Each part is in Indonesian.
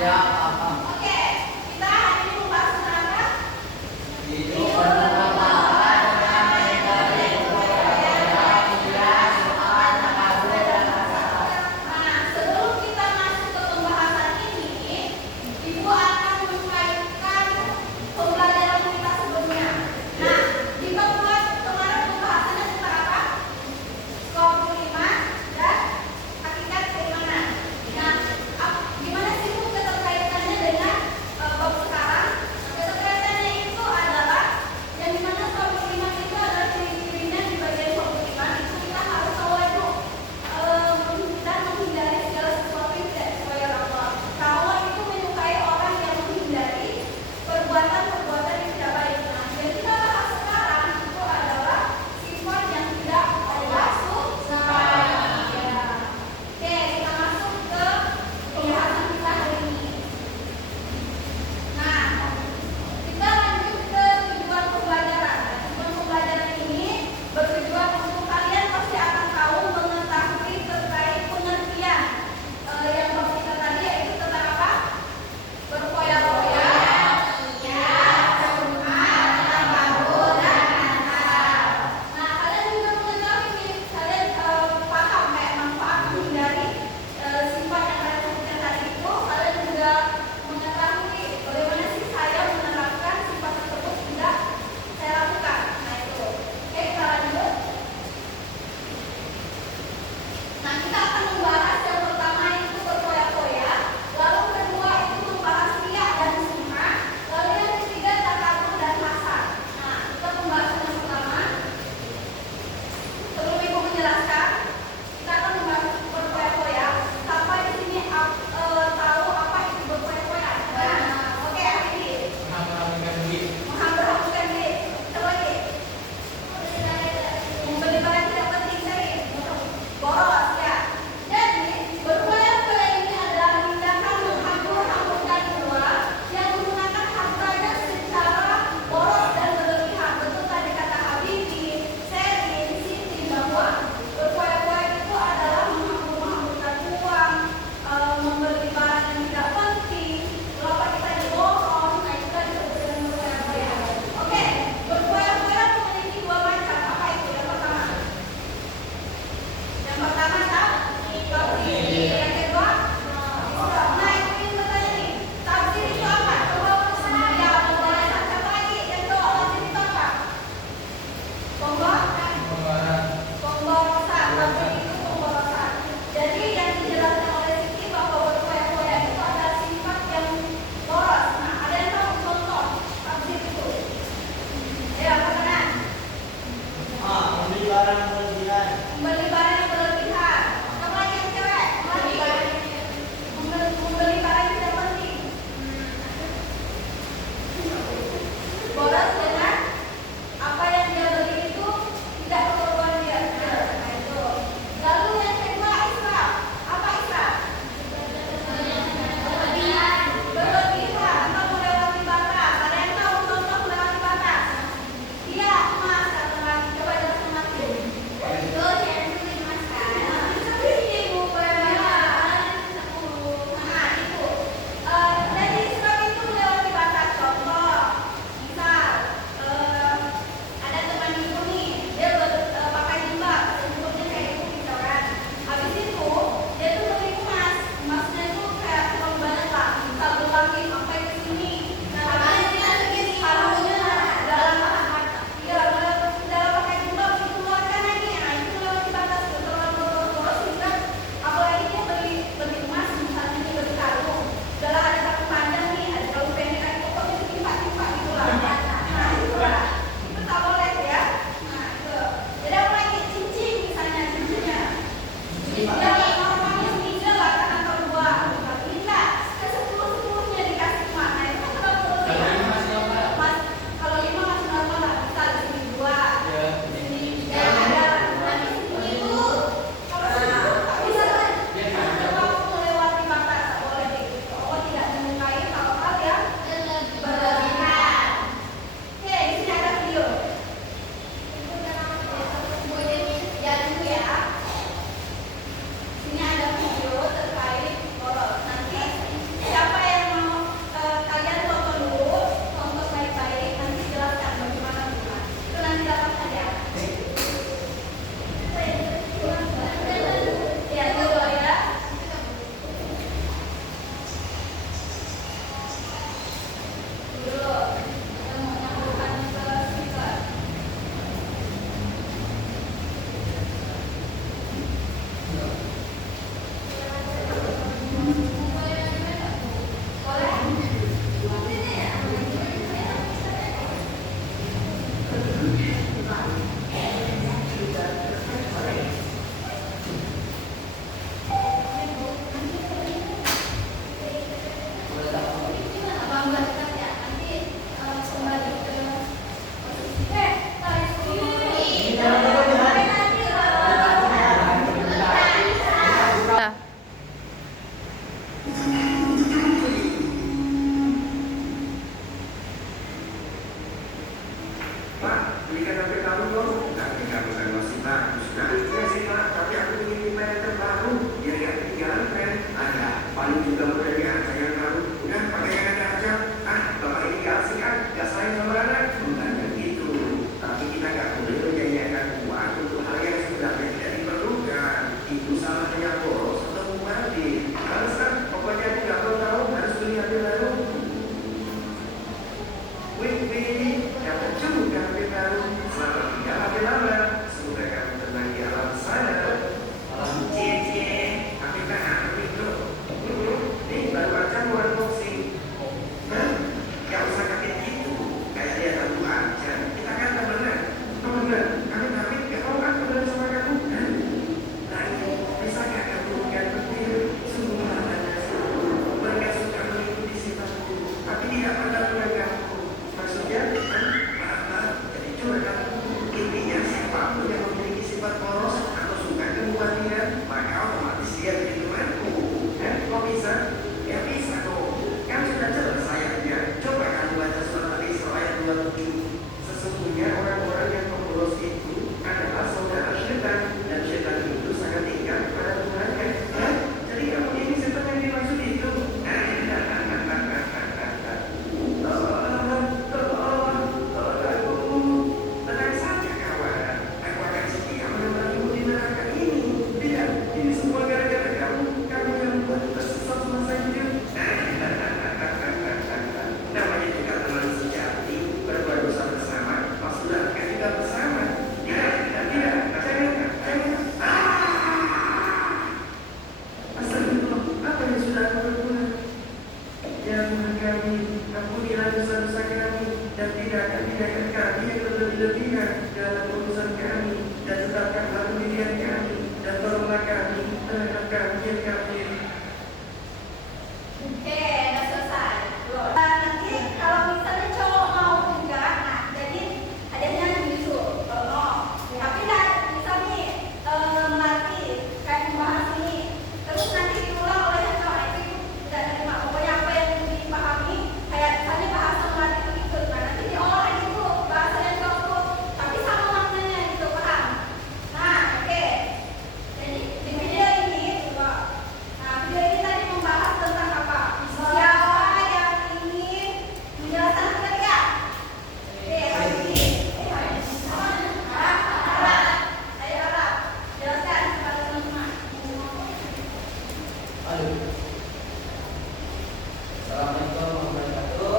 Ya, paham. Oke, kita hari ini membahas tentang apa? Hidup berpengalaman dengan metode pembelajaran yang soal takabur dan masalah. Nah, sebelum kita masuk ke pembahasan ini, Ibu akan mengaitkan pembelajaran kita sebelumnya. Nah, di bab kemarin pembahasannya tentang apa? Skop 5 dan hakikat keimanan. Nah, gimana sih Bu keterkaitannya dengan ya Tuhan kami. Ampunilah dosa-dosa kami, dan tidak akan tindakan kami yang berlebih-lebihan dalam urusan kami, dan tetapkanlah pendirian kami, dan tolonglah kami terhadap kami yang kafir. Oke, udah selesai. Nanti kalau misalnya cowok mau juga, nah jadi hadiahnya nyusul. Kalau mau, tapi nggak misalnya melatih kayak membahas ini, terus nanti diulang oleh yang cowok itu tidak terima. Pokoknya apa yang dipahami, kayak misalnya bahasa melatih begitu, nah nanti diolah gitu bahasa yang cowok tuh, tapi sama maknanya gitu, paham? Nah, oke. Jadi di video ini coba. Nah, video ini tadi membahas tentang apa? Siapa yang ingin menjelaskan tadi ya? Oke, hari ini. Harap. Ayo harap. Jelaskan kepada teman-teman. Halo. Assalamualaikum warahmatullahi wabarakatuh.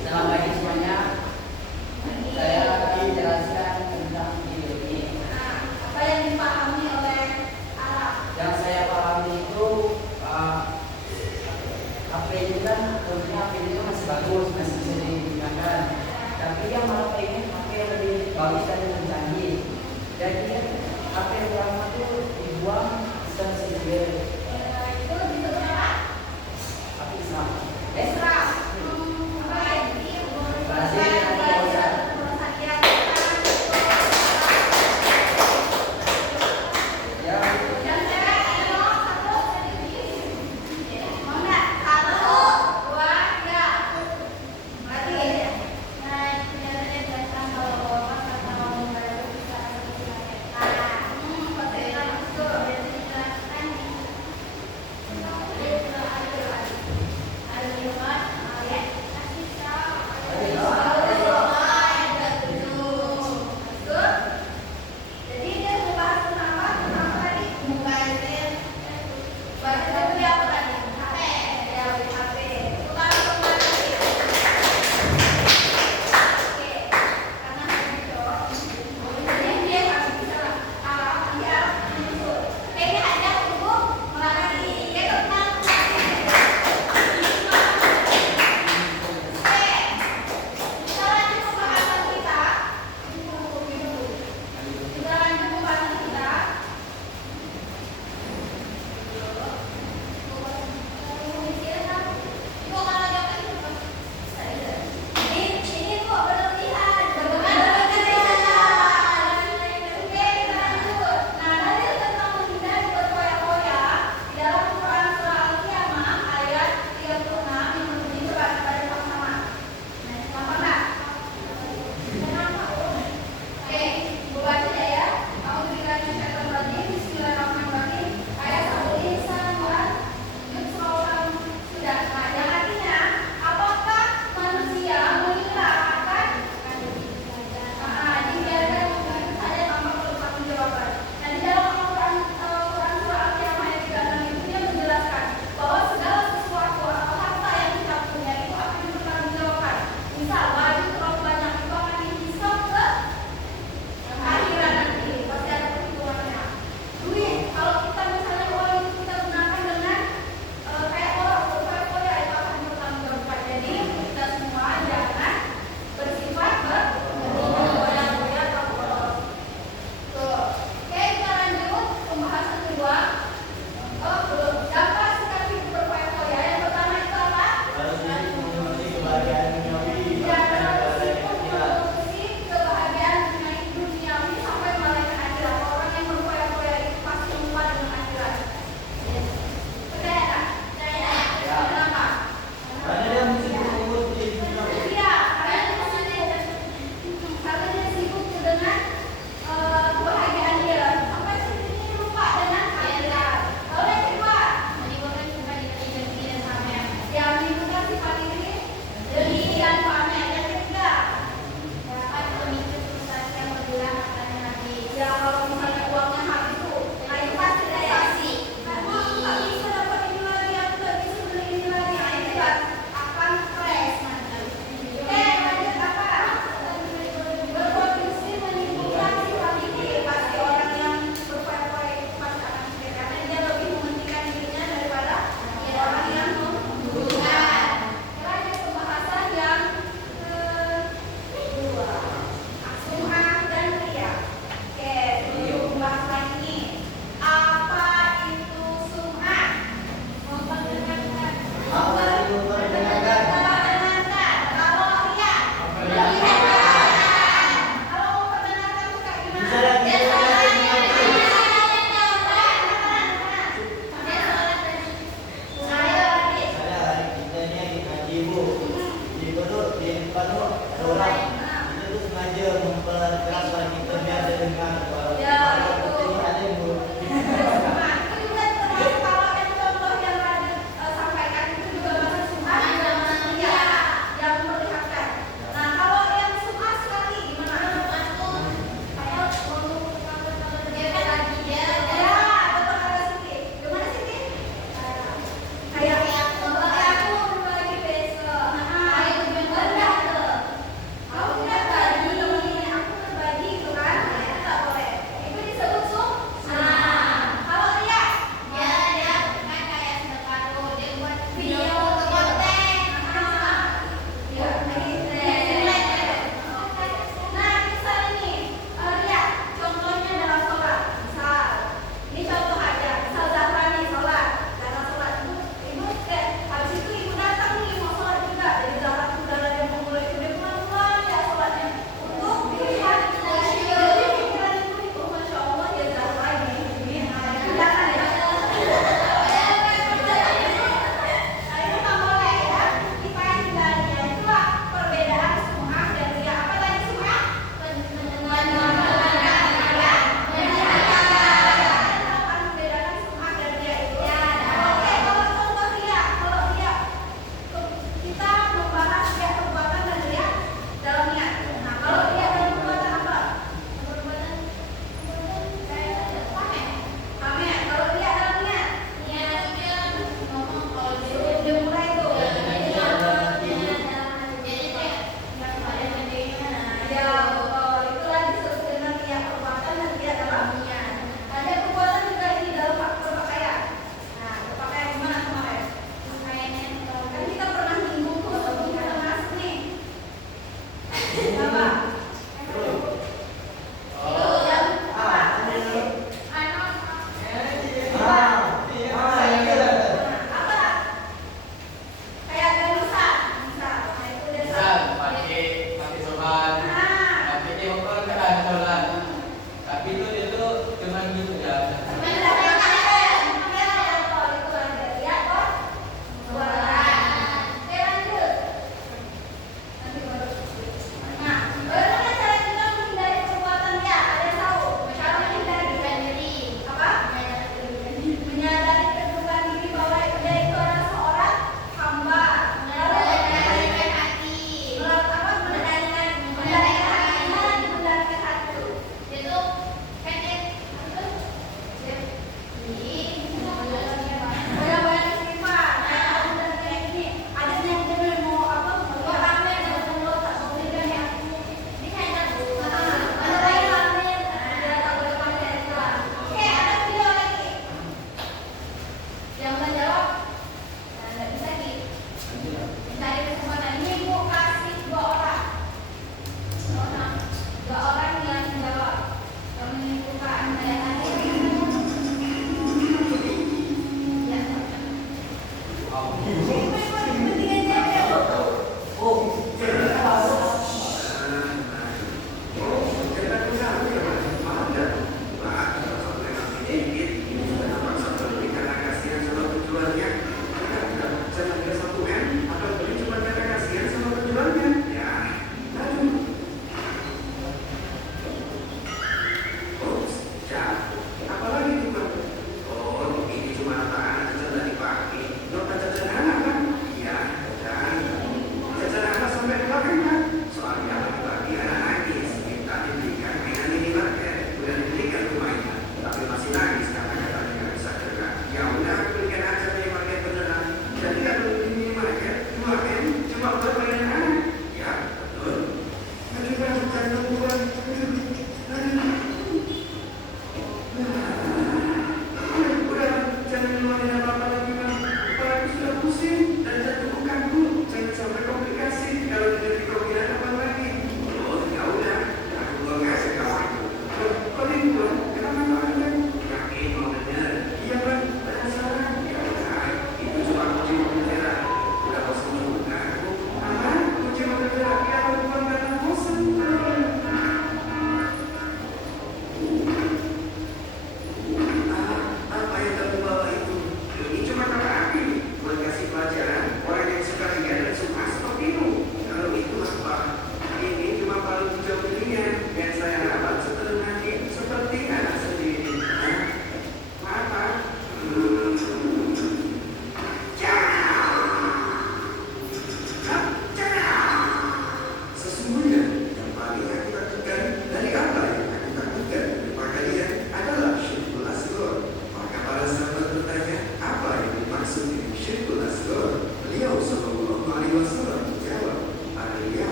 Selamat pagi semuanya. Saya akan menjelaskan tentang video ini. Nah, apa yang dipahami oleh Arab? Yang saya pahami itu HP ini kan tentunya HP ini kan masih bagus, masih bisa digunakan. Tapi yang malah pengen HP yang lebih bagus dan lebih canggih. Jadi HP yang lama itu dibuang bisa dijual. Itu disebut apa? HP Islam. Islam. Apa lagi? Masih ada urusan. Ya, Yang cewek, ayo satu. Mau nggak? Satu, dua, tiga. Lagi. Nah, biasanya bilang kalau orang kata mau baru bisa potensial itu biasanya kan ada lima, ya.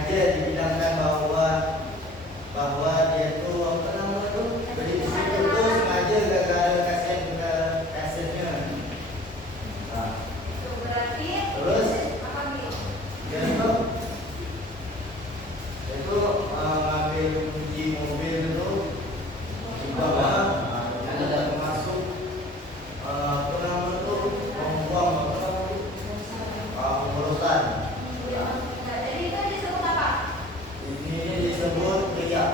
sengaja dibilangkan bahwa dia tuh apa namanya tuh beri di situ tuh sengaja gagal kasetnya. Nah, Itu berarti terus apa nih? dia itu ngambil kunci mobil itu dibawa ada masuk apa namanya tuh buang pengorosan. Jadi itu disebut apa? Ini disebut riak.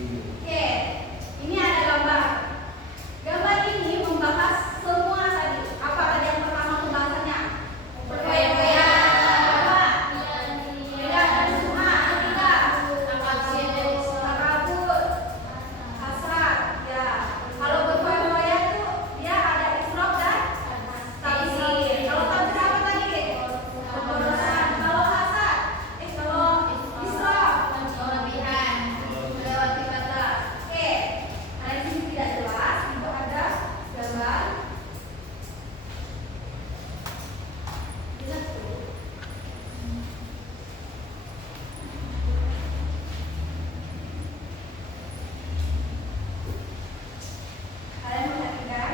Oke, ini ada gambar. Gambar ini membahas semua tadi. Apa tadi yang pertama pembahasannya? Foya-foya. Beda dan semua. Tiga. Takabur. Hasrat. Ya. Kalau berfoya-foya itu dia ada israf dan tabzir. Kalau tabzir apa tadi? Pemborosan. Kalau hasad, kalau israf, kelebihan, melewati batas. Oke. Nah, di sini tidak jelas. Itu ada gambar. Lihat tuh. Kalian perhatikan.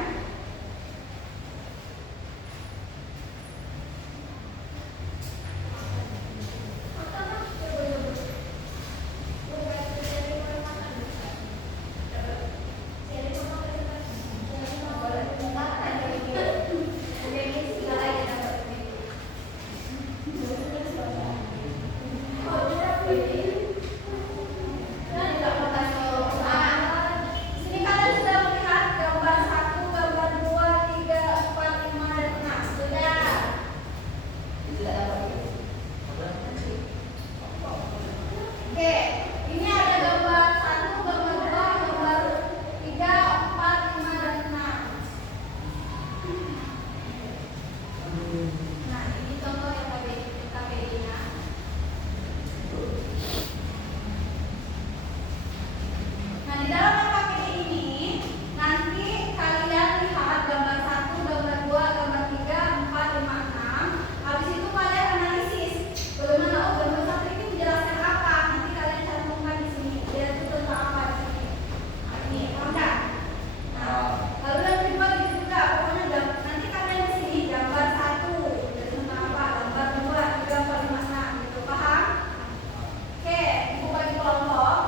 Sini kalian sudah melihat gambar 1, gambar 2, 3, 4, 5, dan 6. Sudah. Oke, ini ada gambar 1, gambar 2, gambar 3, 4, 5, dan 6. Nah, ini contoh yang KPI-nya. Nah, di dalam KPI ini nanti kalian lihat gambar 1, gambar 2, gambar 3, 4, 5, 6. Habis itu kalian analisis. Bagaimana gambar 1 ini menjelaskan apa? Nanti kalian cantumkan di sini. Dia itu tentang apa di sini? Nah, ini, paham nggak? Nah, lalu yang kedua gitu juga. Pokoknya nanti kalian di sini gambar 1 dia tentang apa? Gambar 2, 3, 4, 5, 6 gitu. Paham? Oke, ibu bagi kelompok.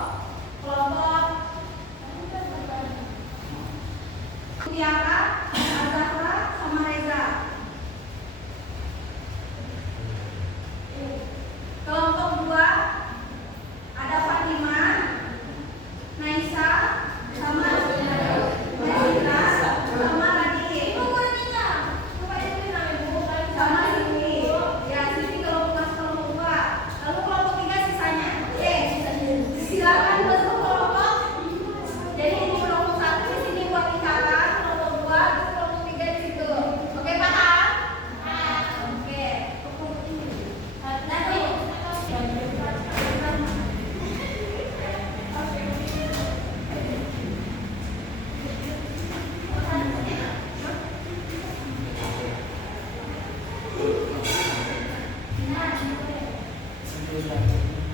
Kelompok Tiara, Azahra, sama Reza. Kelompok 2 ada Fatima, Naisa, sama Naila, sama Radit. Sama Siti. Ya, Siti kelompok masuk kelompok 2. Lalu kelompok 3 sisanya. Oke, silakan masuk kelompok. Jadi ini kelompok 1 di sini buat bicara, kelompok 2, kelompok 3 di situ. Oke, paham? Oke. Nanti.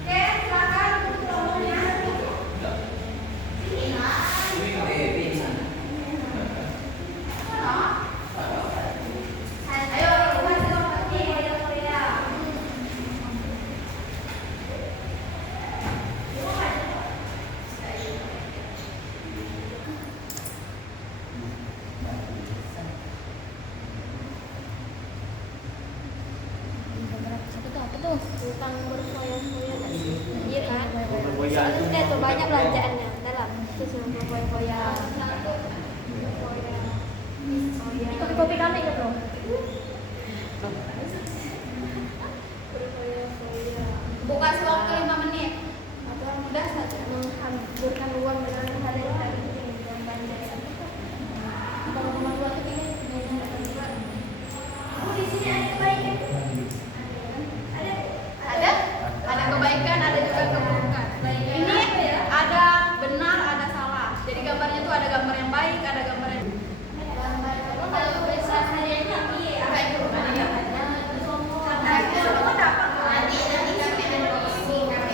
Oke, silakan untuk kelompoknya. Ayo, masih kelompok Korea. Tentang berfoya-foya kan? Iya kan? Soalnya tuh banyak belanjaannya dalam terus yang berfoya-foya. Kopi kami nggak bro? Buka waktu 5 menit. Mudah saja menghamburkan uang dengan hal yang tadi yang belanja. Kalau nomor 2 tuh ini Di sini ada kebaikan. Ada kebaikan, ada juga keburukan. Ini ada benar, ada salah. Jadi gambarnya tuh ada gambar yang baik, ada gambar yang kalau besar hadiahnya apa itu? nanti kami ada di sini.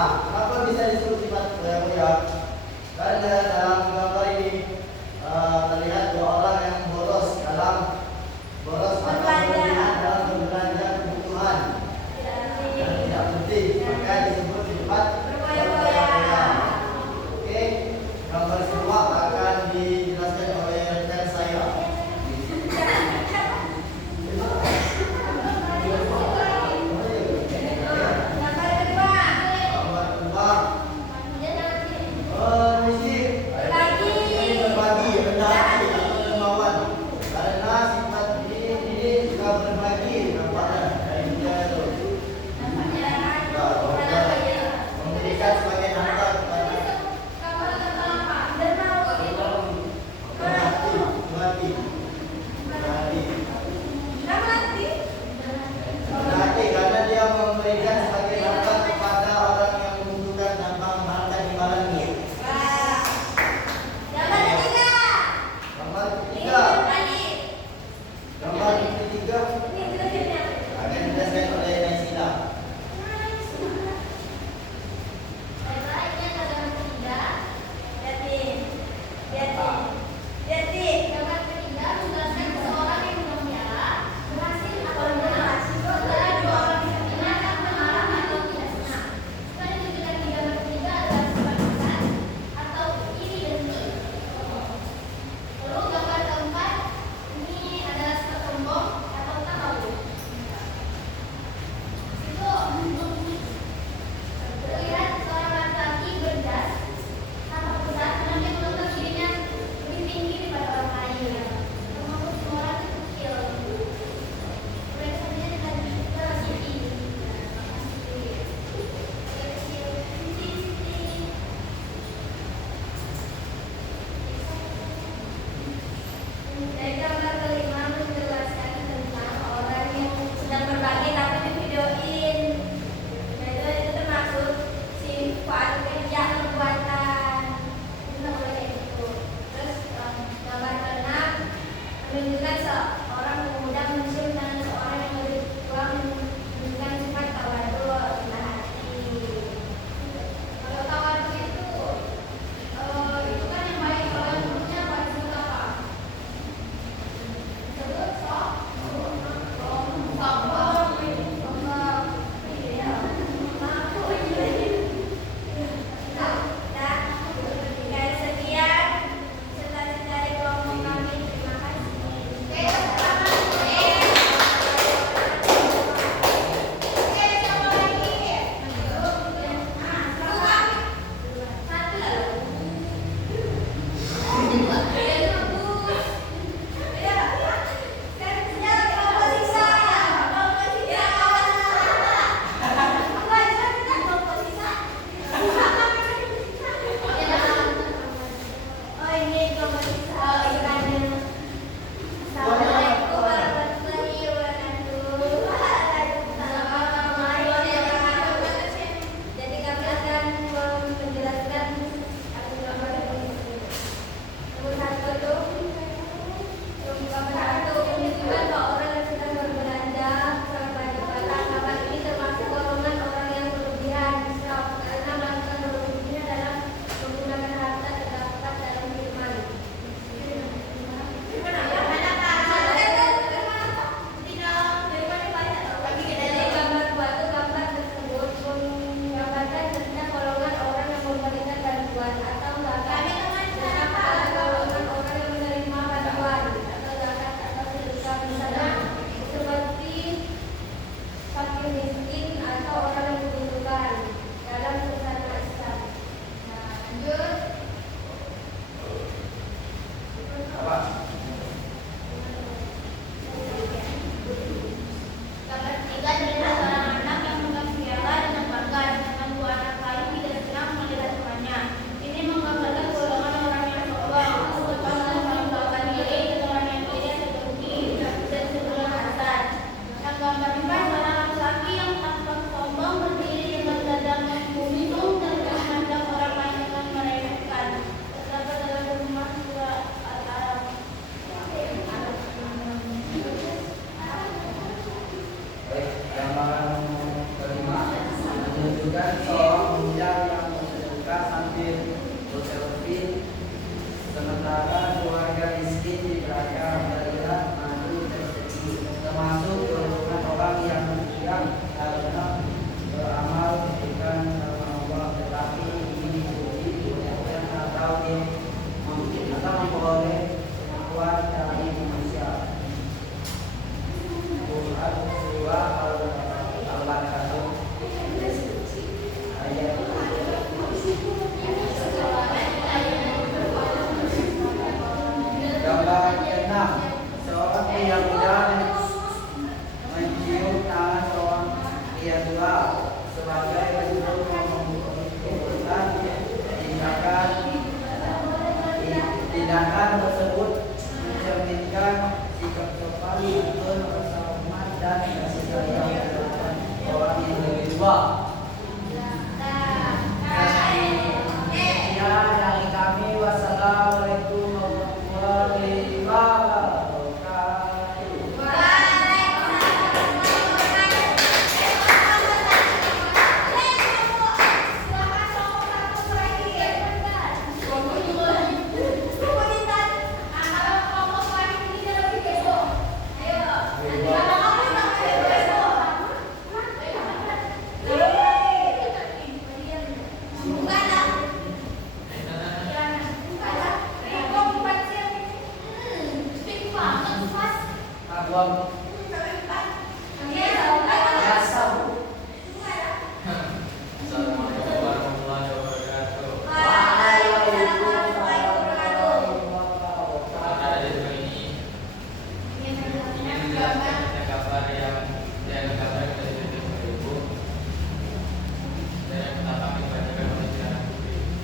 Nah, kenapa bisa disebut sifat foya-foya? Karena dalam gambar ini terlihat dua orang yang boros atau berlebihan dalam berbelanja kebutuhan yang tidak penting, maka disebut sifat foya-foya. Oke, gambar semua akan dijelaskan oleh rekan saya. Karena dia memberikan sebagai harta kepada orang yang membutuhkan tanpa mengharapkan imbalannya. Gambar ketiga akan dijelaskan oleh Naisila. Menunjukkan seorang pemuda mencium tangan seorang yang lebih tua menunjukkan sifat tawadu rendah hati. Kalau tawadu itu kan yang baik, kalau yang buruknya apa disebut apa? Disebut sombong, iya. Dari sekian dari kelompok kami, terima kasih. Oh ini kelompok sisa. Assalamualaikum warahmatullahi wabarakatuh. Waalaikumsalam warahmatullahi wabarakatuh. Jadi kami akan menjelaskan gambar ini. Nomor satu menunjukkan bahwa orang yang sedang berbelanja sangat banyak. Gambar ini termasuk golongan orang yang berlebihan karena melakukan berlebihan dalam menggunakan harta terdapat dalam firman. Dari gambar dua itu gambar tersebut menggambarkan tentang golongan orang yang memberikan bantuan atau zakat, pada golongan orang yang menerima bantuan atau zakat atau sedekah misalnya seperti fakir miskin atau orang yang membutuhkan dalam suasana Islam. Lanjut. Gambar ketiga adalah seorang anak yang memegang piala dengan bangga, sedangkan dua anak lain tidak senang melihat temannya. Ini menggambarkan golongan orang yang sombong, membanggakan diri, dan orang yang tidak seperti dan sebelum hasad. Yang gambar empat seorang laki-laki yang tanpa sombong berdiri dengan dada memungkung dan memandang orang lain dengan meremehkan. Terdapat dalam rumah surah Al-Araf. Baik, gambaran kelima menunjukkan seorang pemuda pria yang bersedekah sambil berselfie, sementara keluarga miskin di belakang terlihat maju tersenyum, termasuk golongan orang yang karena beramal bukan karena Allah tetapi ingin dipuji dimuliakan atau memperoleh pengakuan dari manusia. Quran surah Al-Baqarah ayat gambar ke-6. Seorang pria muda mencium tangan seorang pria tua sebagai bentuk mengumpulkan tindakan tersebut mencerminkan sikap sopan, santun, bersahabat dan kasih sayang terhadap orang yang lebih tua. Ya, dari kami wassalamualaikum warahmatullahi wabarakatuh. Abang biasa Bu. Assalamualaikum warahmatullahi wabarakatuh. Pada video ini ingin menjelaskan tentang kabar yang kabar dari Ibu dan yang pertama dibacakan oleh Siaran Putri.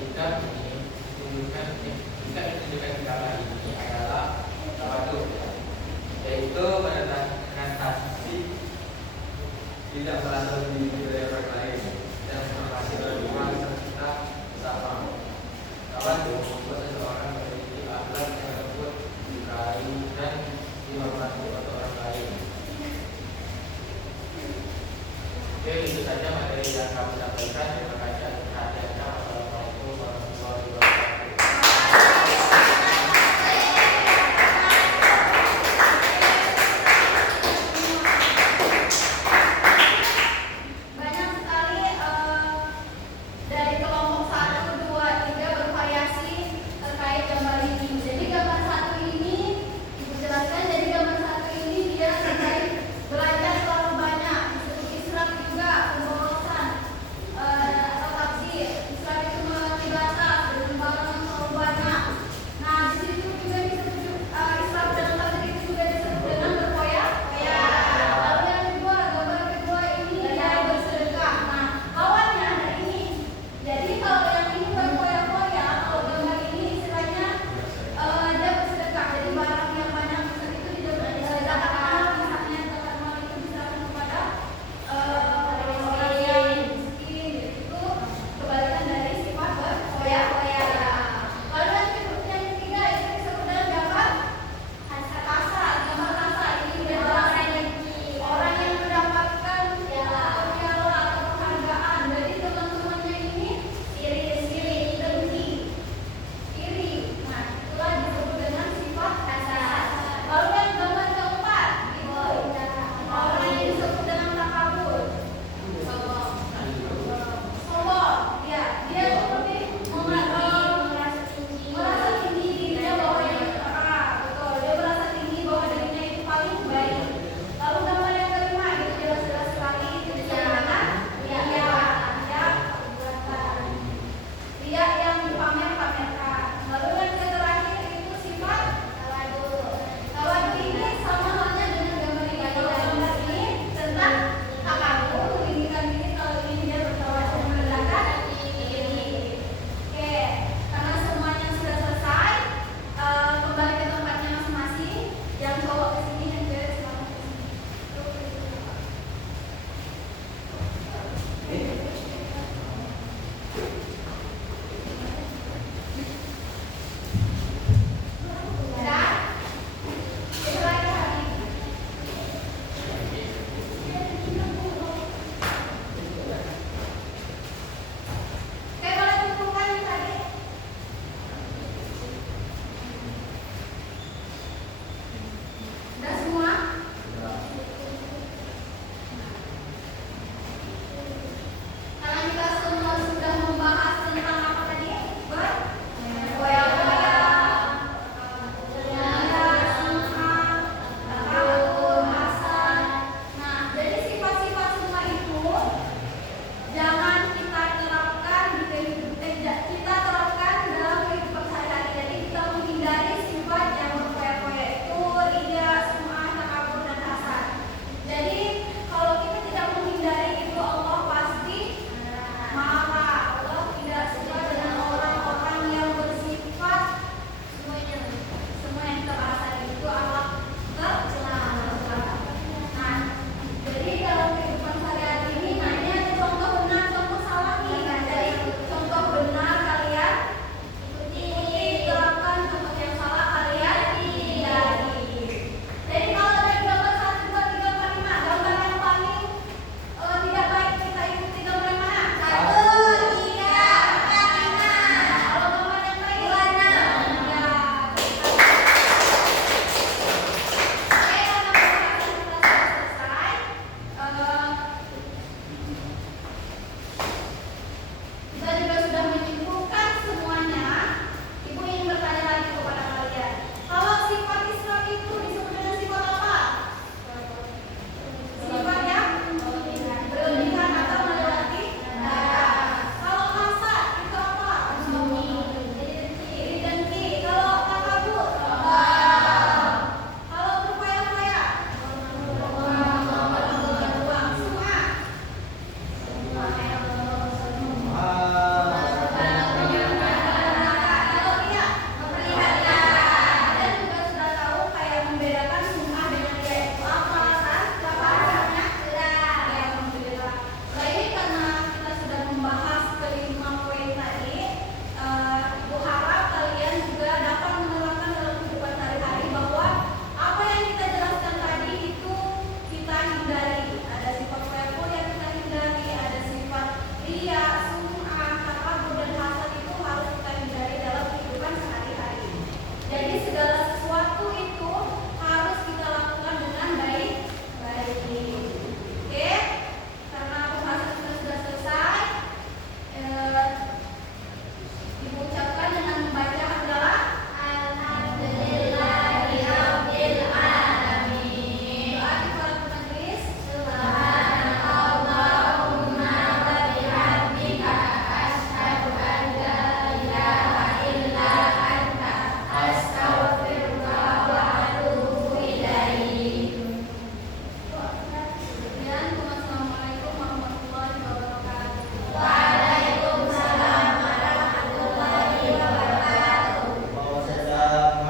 Tingkat ini tingkat yang ditunjukkan di gambar ini adalah berasal dari